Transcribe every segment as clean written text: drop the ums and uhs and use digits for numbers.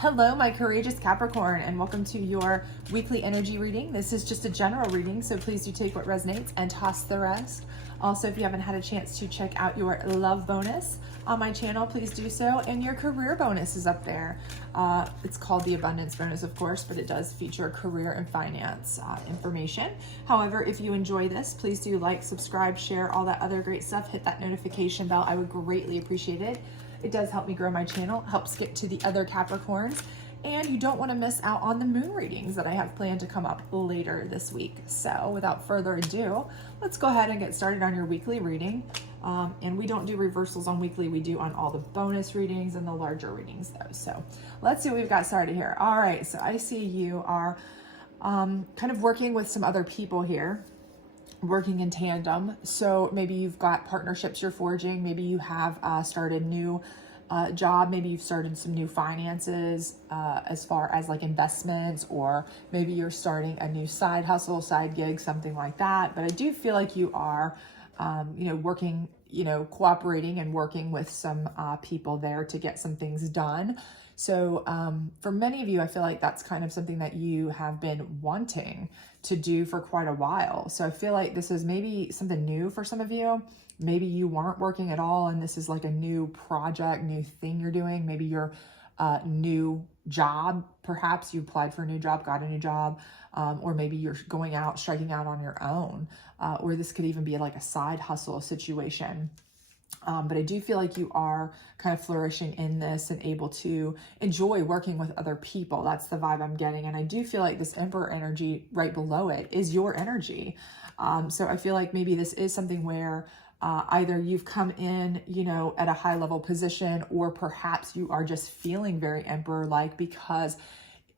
Hello, my courageous Capricorn, and welcome to your weekly energy reading. This is just a general reading, so please do take what resonates and toss the rest. Also, if you haven't had a chance to check out your love bonus on my channel, please do so. And your career bonus is up there. It's called the abundance bonus, of course, but it does feature career and finance information. However, if you enjoy this, please do like, subscribe, share, all that other great stuff. Hit that notification bell. I would greatly appreciate it. It does help me grow my channel, helps get to the other Capricorns, and you don't want to miss out on the moon readings that I have planned to come up later this week. So without further ado, let's go ahead and get started on your weekly reading. And we don't do reversals on weekly, we do on all the bonus readings and the larger readings though. So let's see what we've got started here. All right, so I see you are kind of working with some other people here, working in tandem. So maybe you've got partnerships you're forging. Maybe you have started new job. Maybe you've started some new finances as far as like investments, or maybe you're starting a new side hustle, side gig, something like that. But I do feel like you are, working, cooperating and working with some people there to get some things done. So for many of you, I feel like that's kind of something that you have been wanting to do for quite a while. So I feel like this is maybe something new for some of you. Maybe you weren't working at all and this is like a new project, new thing you're doing. Maybe your new job, perhaps you applied for a new job, got a new job, or maybe you're going out, striking out on your own, or this could even be like a side hustle situation. But I do feel like you are kind of flourishing in this and able to enjoy working with other people. That's the vibe I'm getting. And I do feel like this Emperor energy right below it is your energy. So I feel like maybe this is something where either you've come in, at a high level position, or perhaps you are just feeling very Emperor-like because,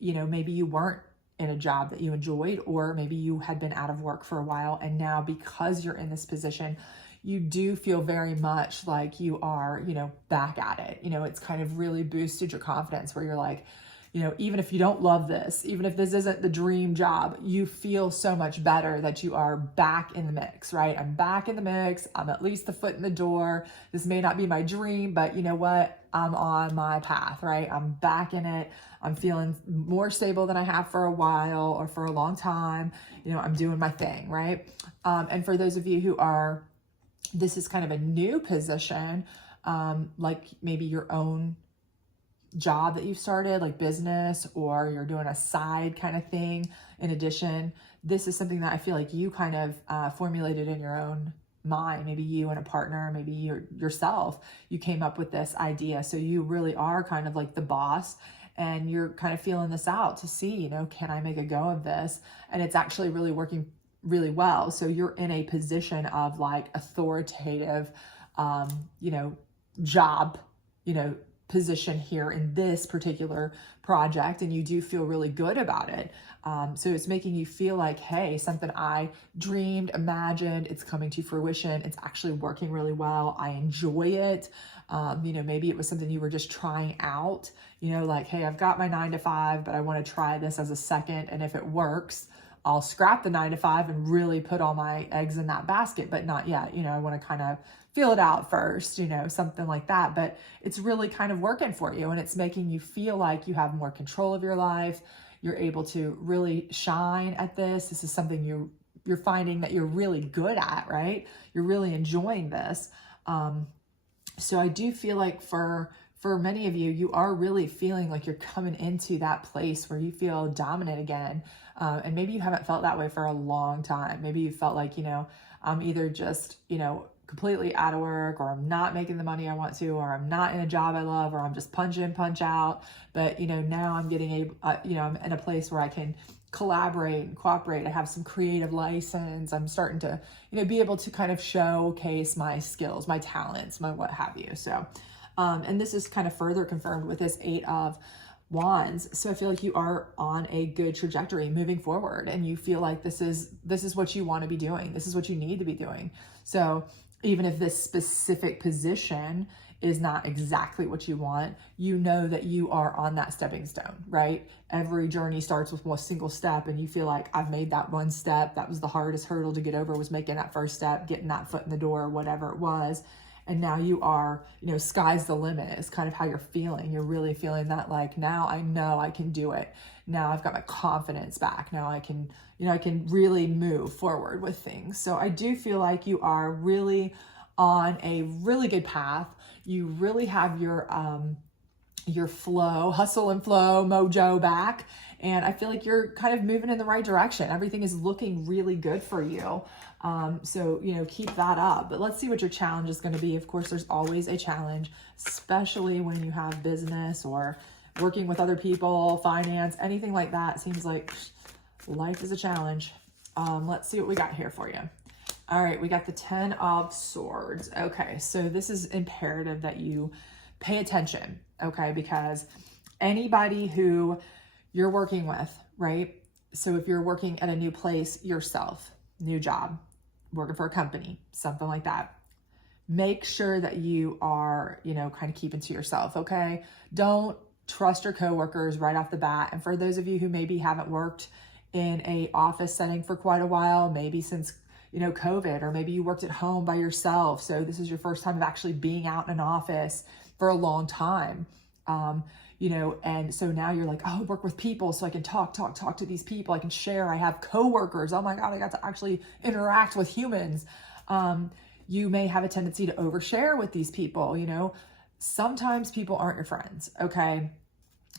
maybe you weren't in a job that you enjoyed, or maybe you had been out of work for a while. And now because you're in this position, you do feel very much like you are, back at it. It's kind of really boosted your confidence where you're like, even if you don't love this, even if this isn't the dream job, you feel so much better that you are back in the mix, right? I'm back in the mix. I'm at least a foot in the door. This may not be my dream, but you know what? I'm on my path, right? I'm back in it. I'm feeling more stable than I have for a while or for a long time. I'm doing my thing, right? And for those of you who are, this is kind of a new position, like maybe your own job that you've started, like business, or you're doing a side kind of thing. In addition, this is something that I feel like you kind of formulated in your own mind. Maybe you and a partner, maybe yourself, you came up with this idea. So you really are kind of like the boss, and you're kind of feeling this out to see, can I make a go of this? And it's actually really working really well. So you're in a position of like authoritative, job, position here in this particular project, and you do feel really good about it. So it's making you feel like, hey, something I dreamed, imagined, it's coming to fruition. It's actually working really well. I enjoy it. Maybe it was something you were just trying out, like, hey, I've got my 9 to 5, but I want to try this as a second. And if it works, I'll scrap the 9 to 5 and really put all my eggs in that basket, but not yet. I want to kind of feel it out first, something like that. But it's really kind of working for you, and it's making you feel like you have more control of your life. You're able to really shine at this. This is something you're finding that you're really good at, right? You're really enjoying this. So I do feel like for many of you, you are really feeling like you're coming into that place where you feel dominant again. And maybe you haven't felt that way for a long time. Maybe you felt like, I'm either just, completely out of work, or I'm not making the money I want to, or I'm not in a job I love, or I'm just punch in, punch out. But, now I'm getting I'm in a place where I can collaborate and cooperate. I have some creative license. I'm starting to, be able to kind of showcase my skills, my talents, my what have you. So, and this is kind of further confirmed with this 8 of Wands. So I feel like you are on a good trajectory moving forward, and you feel like this is what you want to be doing. This is what you need to be doing. So even if this specific position is not exactly what you want, that you are on that stepping stone, right? Every journey starts with one single step, and you feel like, I've made that one step. That was the hardest hurdle to get over, was making that first step, getting that foot in the door, whatever it was. And now you are, sky's the limit is kind of how you're feeling. You're really feeling that like, now I know I can do it. Now I've got my confidence back. Now I can, I can really move forward with things. So I do feel like you are really on a really good path. You really have your flow, hustle and flow mojo back. And I feel like you're kind of moving in the right direction. Everything is looking really good for you. So, keep that up. But let's see what your challenge is going to be. Of course, there's always a challenge, especially when you have business or working with other people, finance, anything like that. Seems like life is a challenge. Let's see what we got here for you. All right, we got the 10 of Swords. Okay, so this is imperative that you pay attention, okay? Because anybody who you're working with, right? So if you're working at a new place yourself, new job, working for a company, something like that, make sure that you are, kind of keeping to yourself, okay? Don't trust your coworkers right off the bat. And for those of you who maybe haven't worked in a office setting for quite a while, maybe since COVID, or maybe you worked at home by yourself. So this is your first time of actually being out in an office for a long time. And so now you're like, oh, I work with people so I can talk to these people. I can share. I have coworkers. Oh my God, I got to actually interact with humans. You may have a tendency to overshare with these people. Sometimes people aren't your friends. Okay.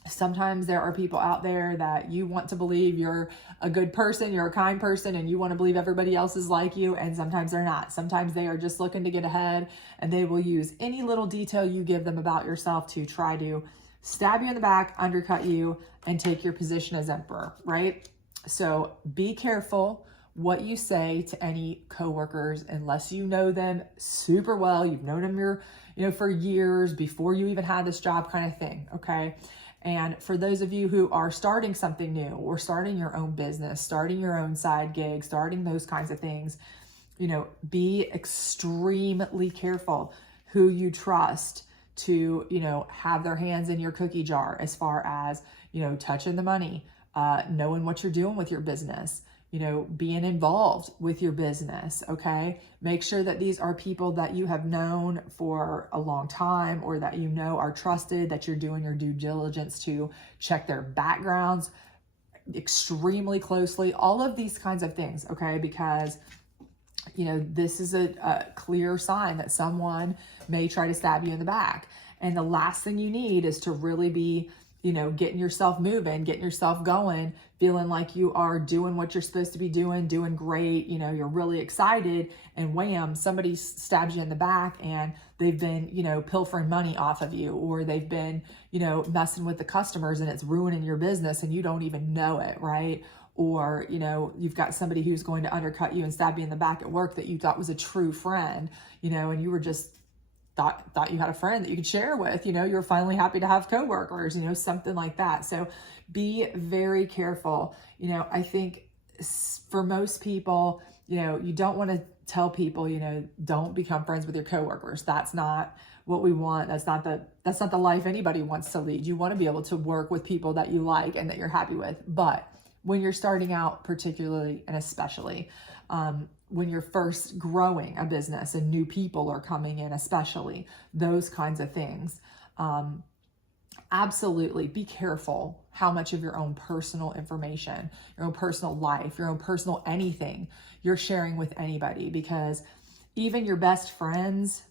Sometimes there are people out there that you want to believe you're a good person, you're a kind person, and you want to believe everybody else is like you, and sometimes they're not. Sometimes they are just looking to get ahead, and they will use any little detail you give them about yourself to try to stab you in the back, undercut you, and take your position as emperor, right? So be careful what you say to any coworkers unless you know them super well. You've known them for years before you even had this job, kind of thing, okay? And for those of you who are starting something new or starting your own business, starting your own side gig, starting those kinds of things, be extremely careful who you trust to, have their hands in your cookie jar as far as, touching the money, knowing what you're doing with your business, being involved with your business, okay? Make sure that these are people that you have known for a long time or that are trusted, that you're doing your due diligence to check their backgrounds extremely closely, all of these kinds of things, okay? Because, this is a clear sign that someone may try to stab you in the back. And the last thing you need is to really be getting yourself moving, getting yourself going, feeling like you are doing what you're supposed to be doing great, you're really excited, and wham, somebody stabs you in the back and they've been, pilfering money off of you, or they've been, messing with the customers and it's ruining your business and you don't even know it, right? Or, you've got somebody who's going to undercut you and stab you in the back at work that you thought was a true friend, and you were just thought you had a friend that you could share with, you're finally happy to have coworkers, something like that. So be very careful. I think for most people, you don't want to tell people, don't become friends with your coworkers. That's not what we want. That's not the life anybody wants to lead. You want to be able to work with people that you like and that you're happy with. But when you're starting out, particularly and especially, when you're first growing a business and new people are coming in, especially those kinds of things, absolutely be careful how much of your own personal information, your own personal life, your own personal anything you're sharing with anybody, because even your best friends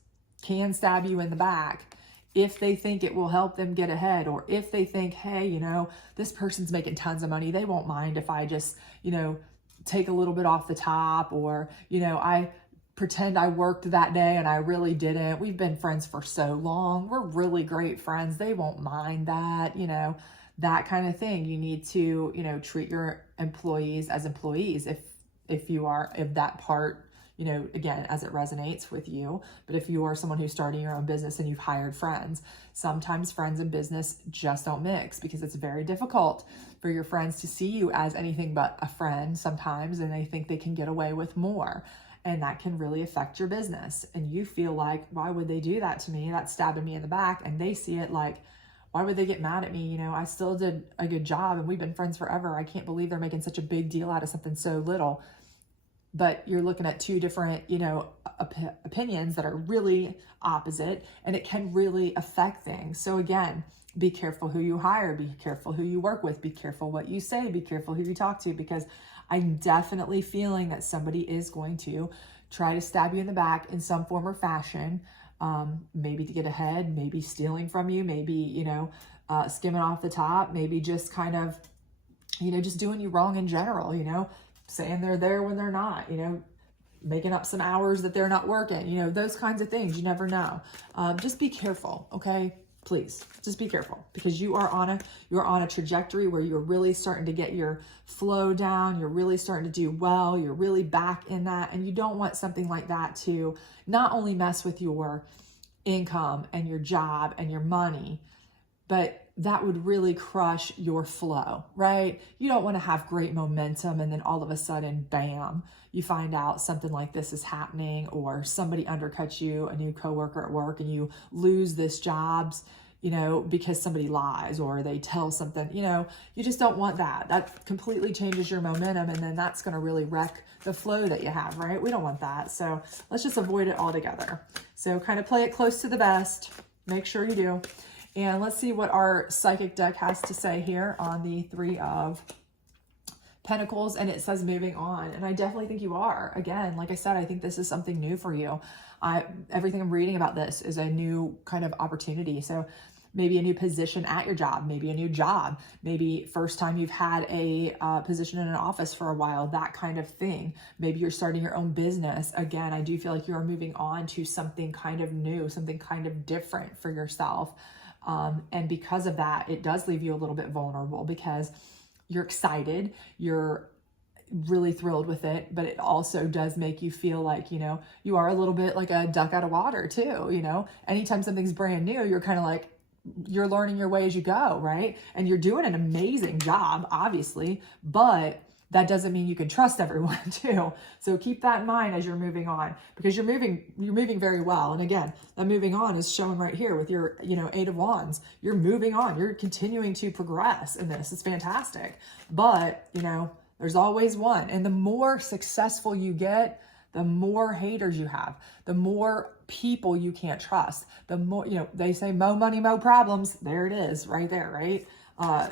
can stab you in the back if they think it will help them get ahead, or if they think, hey, this person's making tons of money, they won't mind if I just, take a little bit off the top, or, I pretend I worked that day and I really didn't. We've been friends for so long. We're really great friends. They won't mind that, that kind of thing. You need to, treat your employees as employees if that part, again, as it resonates with you. But if you are someone who's starting your own business and you've hired friends, sometimes friends and business just don't mix, because it's very difficult for your friends to see you as anything but a friend sometimes, and they think they can get away with more. And that can really affect your business. And you feel like, why would they do that to me? That's stabbing me in the back. And they see it like, why would they get mad at me? I still did a good job and we've been friends forever. I can't believe they're making such a big deal out of something so little. but you're looking at two different, you know, opinions that are really opposite, and it can really affect things. So again, be careful who you hire, be careful who you work with, be careful what you say, be careful who you talk to, because I'm definitely feeling that somebody is going to try to stab you in the back in some form or fashion, maybe to get ahead, maybe stealing from you, maybe, you know, skimming off the top, maybe just kind of, you know, just doing you wrong in general, you know, saying they're there when they're not, you know, making up some hours that they're not working, you know, those kinds of things. You never know. Just be careful, okay? Please, just be careful, because you're on a trajectory where you're really starting to get your flow down. You're really starting to do well. You're really back in that, and you don't want something like that to not only mess with your income and your job and your money, but that would really crush your flow, right? You don't want to have great momentum and then all of a sudden, bam, you find out something like this is happening, or somebody undercuts you, a new coworker at work, and you lose this job, you know, because somebody lies or they tell something, you know. You just don't want that. That completely changes your momentum, and then that's going to really wreck the flow that you have, right? We don't want that. So let's just avoid it altogether. So kind of play it close to the vest. Make sure you do. And let's see what our psychic deck has to say here on the Three of Pentacles. And it says moving on. And I definitely think you are. Again, like I said, I think this is something new for you. Everything I'm reading about this is a new kind of opportunity. So maybe a new position at your job, maybe a new job, maybe first time you've had a position in an office for a while, that kind of thing. Maybe you're starting your own business. Again, I do feel like you are moving on to something kind of new, something kind of different for yourself. And because of that, it does leave you a little bit vulnerable, because you're excited, you're really thrilled with it, but it also does make you feel like, you know, you are a little bit like a duck out of water too, you know. Anytime something's brand new, you're kind of like, you're learning your way as you go, right? And you're doing an amazing job, obviously, but that doesn't mean you can trust everyone too. So keep that in mind as you're moving on, because you're moving very well. And again, that moving on is shown right here with your, you know, Eight of Wands. You're moving on. You're continuing to progress in this. It's fantastic. But, you know, there's always one. And the more successful you get, the more haters you have, the more people you can't trust, the more, you know, they say mo money, mo problems. There it is right there, right?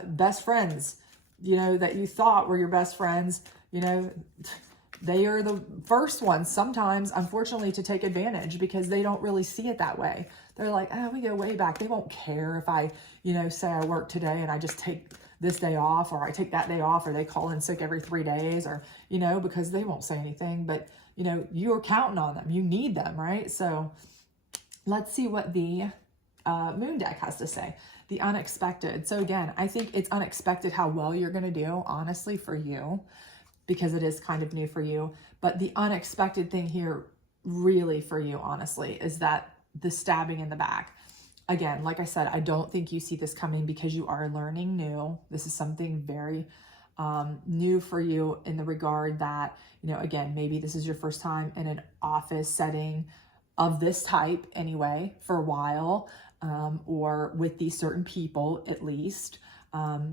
Best friends, you know, that you thought were your best friends, you know, they are the first ones sometimes, unfortunately, to take advantage, because they don't really see it that way. They're like, oh, we go way back. They won't care if I, you know, say I work today and I just take this day off, or I take that day off, or they call in sick every 3 days, or, you know, because they won't say anything. But, you know, you're counting on them. You need them, right? So let's see what the Moon deck has to say. The unexpected. So again, I think it's unexpected how well you're going to do, honestly, for you, because it is kind of new for you. But the unexpected thing here really for you, honestly, is that the stabbing in the back. Again, like I said, I don't think you see this coming, because you are learning new. This is something very new for you, in the regard that, you know, again, maybe this is your first time in an office setting of this type anyway, for a while, or with these certain people, at least.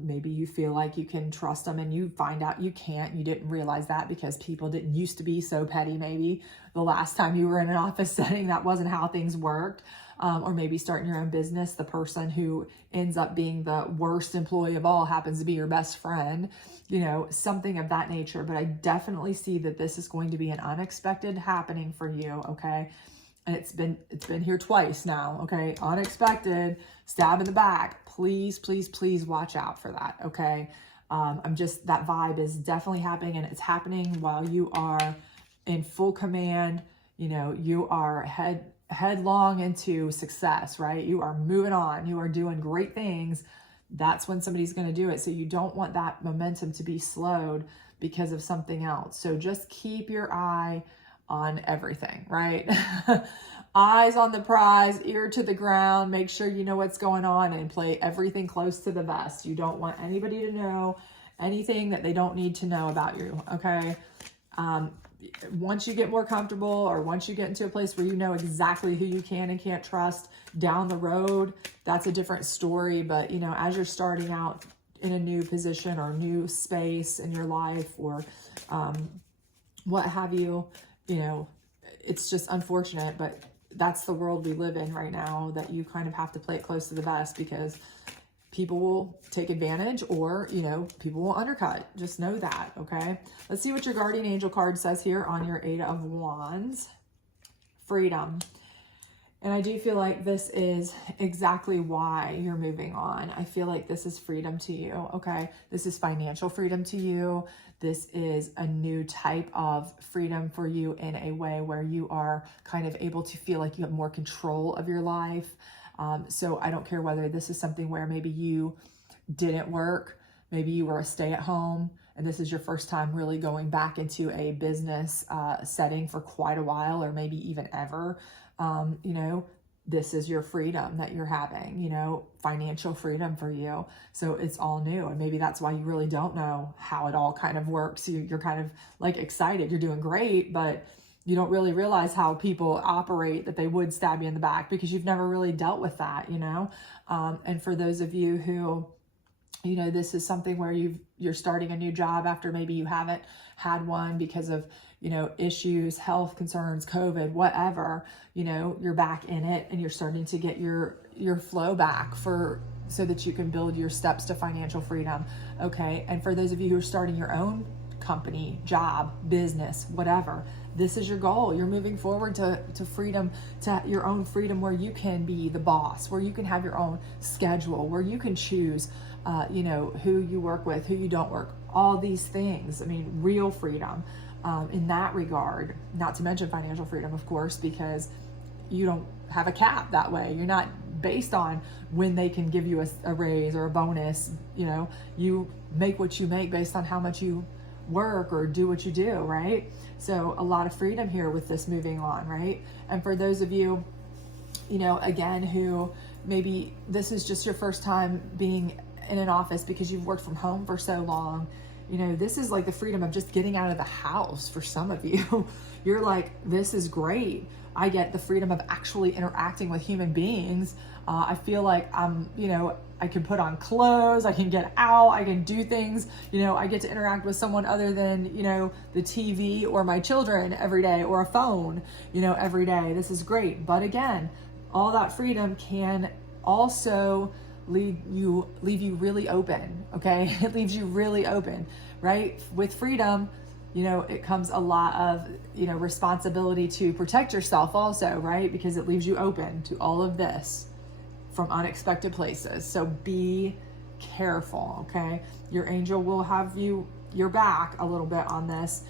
Maybe you feel like you can trust them, and you find out you can't. You didn't realize that because people didn't used to be so petty. Maybe the last time you were in an office setting, that wasn't how things worked. Or maybe starting your own business, the person who ends up being the worst employee of all happens to be your best friend, you know, something of that nature. But I definitely see that this is going to be an unexpected happening for you, okay? And it's been here twice now, okay? Unexpected, stab in the back. Please, please, please watch out for that, okay? That vibe is definitely happening, and it's happening while you are in full command. You know, you are headlong into success, right? You are moving on. You are doing great things. That's when somebody's going to do it. So you don't want that momentum to be slowed because of something else. So just keep your eye on everything, right? Eyes on the prize, ear to the ground. Make sure you know what's going on, and play everything close to the vest. You don't want anybody to know anything that they don't need to know about you, okay? Once you get more comfortable, or once you get into a place where you know exactly who you can and can't trust down the road, that's a different story. But, you know, as you're starting out in a new position or new space in your life, or what have you, you know, it's just unfortunate, but that's the world we live in right now, that you kind of have to play it close to the vest, because people will take advantage, or, you know, people will undercut. Just know that, okay? Let's see what your guardian angel card says here on your 8 of Wands. Freedom. And I do feel like this is exactly why you're moving on. I feel like this is freedom to you, okay? This is financial freedom to you. This is a new type of freedom for you, in a way where you are kind of able to feel like you have more control of your life. So I don't care whether this is something where maybe you didn't work, maybe you were a stay-at-home, and this is your first time really going back into a business setting for quite a while, or maybe even ever. You know, this is your freedom that you're having, you know, financial freedom for you. So it's all new. And maybe that's why you really don't know how it all kind of works. You're kind of like excited, you're doing great, but you don't really realize how people operate, that they would stab you in the back, because you've never really dealt with that, you know? And for those of you who, you know, this is something where you're starting a new job after maybe you haven't had one because of, you know, issues, health concerns, COVID, whatever, you know, you're back in it and you're starting to get your flow back so that you can build your steps to financial freedom. Okay. And for those of you who are starting your own company, job, business, whatever, this is your goal. You're moving forward to freedom, to your own freedom, where you can be the boss, where you can have your own schedule, where you can choose, you know, who you work with, who you don't work, all these things. I mean, real freedom in that regard, not to mention financial freedom, of course, because you don't have a cap that way. You're not based on when they can give you a raise or a bonus. You know, you make what you make based on how much you work or do what you do, right? So a lot of freedom here with this moving on, right? And for those of you, you know, again, who maybe this is just your first time being in an office because you've worked from home for so long, you know, this is like the freedom of just getting out of the house for some of you. You're like, this is great. I get the freedom of actually interacting with human beings. I feel like I'm, you know, I can put on clothes, I can get out, I can do things, you know, I get to interact with someone other than, you know, the TV or my children every day, or a phone, you know, every day. This is great. But again, all that freedom can also leave you really open, okay? It leaves you really open, right? With freedom, you know, it comes a lot of, you know, responsibility to protect yourself also, right? Because it leaves you open to all of this from unexpected places. So be careful, okay? Your angel will have your back a little bit on this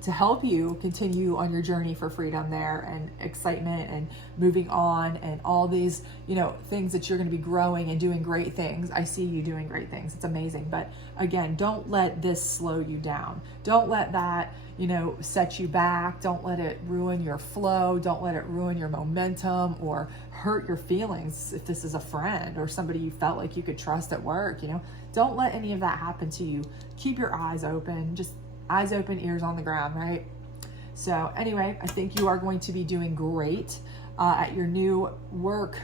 to help you continue on your journey for freedom there, and excitement, and moving on, and all these, you know, things that you're going to be growing and doing great things. I see you doing great things. It's amazing. But again, don't let this slow you down. Don't let that, you know, set you back. Don't let it ruin your flow. Don't let it ruin your momentum or hurt your feelings. If this is a friend or somebody you felt like you could trust at work, you know, don't let any of that happen to you. Keep your eyes open. Just eyes open, ears on the ground, right? So anyway, I think you are going to be doing great at your new work,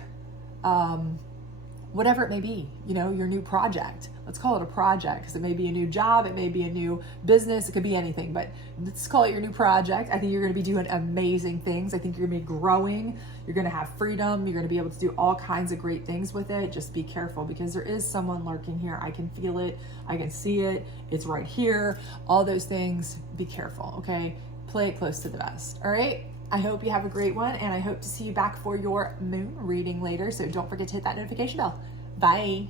whatever it may be, you know, your new project. Let's call it a project, because it may be a new job, it may be a new business, it could be anything, but let's call it your new project. I think you're going to be doing amazing things. I think you're going to be growing. You're going to have freedom. You're going to be able to do all kinds of great things with it. Just be careful, because there is someone lurking here. I can feel it. I can see it. It's right here. All those things. Be careful, okay? Play it close to the vest. All right? I hope you have a great one, and I hope to see you back for your moon reading later. So don't forget to hit that notification bell. Bye.